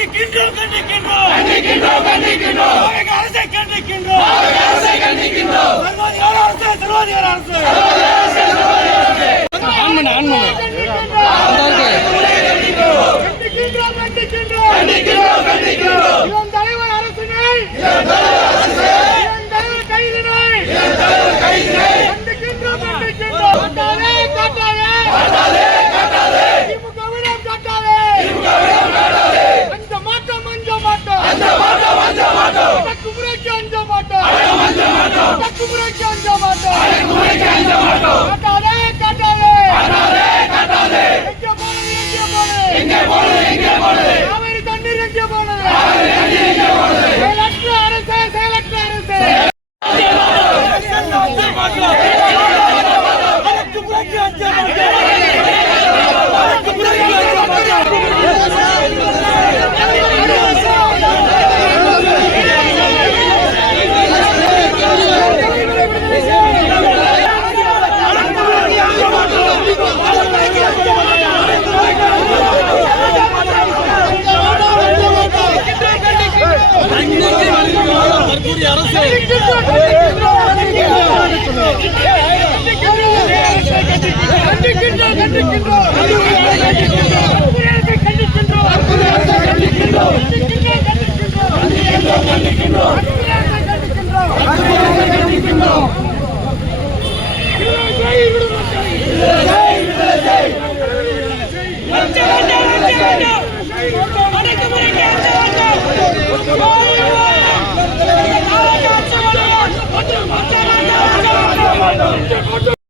கண்டிக்கின்றோம் கண்டிக்கின்றோம் கண்டிக்கின்றோம் கண்டிக்கின்றோம் அரசை கண்டிக்கின்றோம் கண்டிக்கின்றோம் சர்வாதிகார அரசு சர்வாதிகார அரசு ஆன் பண்ணு கண்டிக்கின்றோம் கண்டிக்கின்றோம் கண்டிக்கின்றோம் கண்டிக்கின்றோம் இவன் தலைவர் அரசினை இவன் தலைவர் கைதினை கண்டிக்கின்றோம் கண்டிக்கின்றோம் காட்டாதே காட்டாதே காட்டாதே காட்டாதே திமுகவிடம் காட்டாதே திமுகவிடம் காட்டாதே அஞ்ச மாட்டோம் அஞ்ச மாட்டோம் அஞ்ச மாட்டோம் அஞ்ச மாட்டோம் குமுறைக்கு அஞ்ச மாட்டோம் அஞ்ச மாட்டோம் குமுறைக்கு அஞ்ச மாட்டோம் குமுறைக்கு அஞ்ச மாட்டோம் காட்டாதே காட்டாதே காட்டாதே காட்டாதே எங்க போடு எங்க போடு எங்க போடு எங்க போடு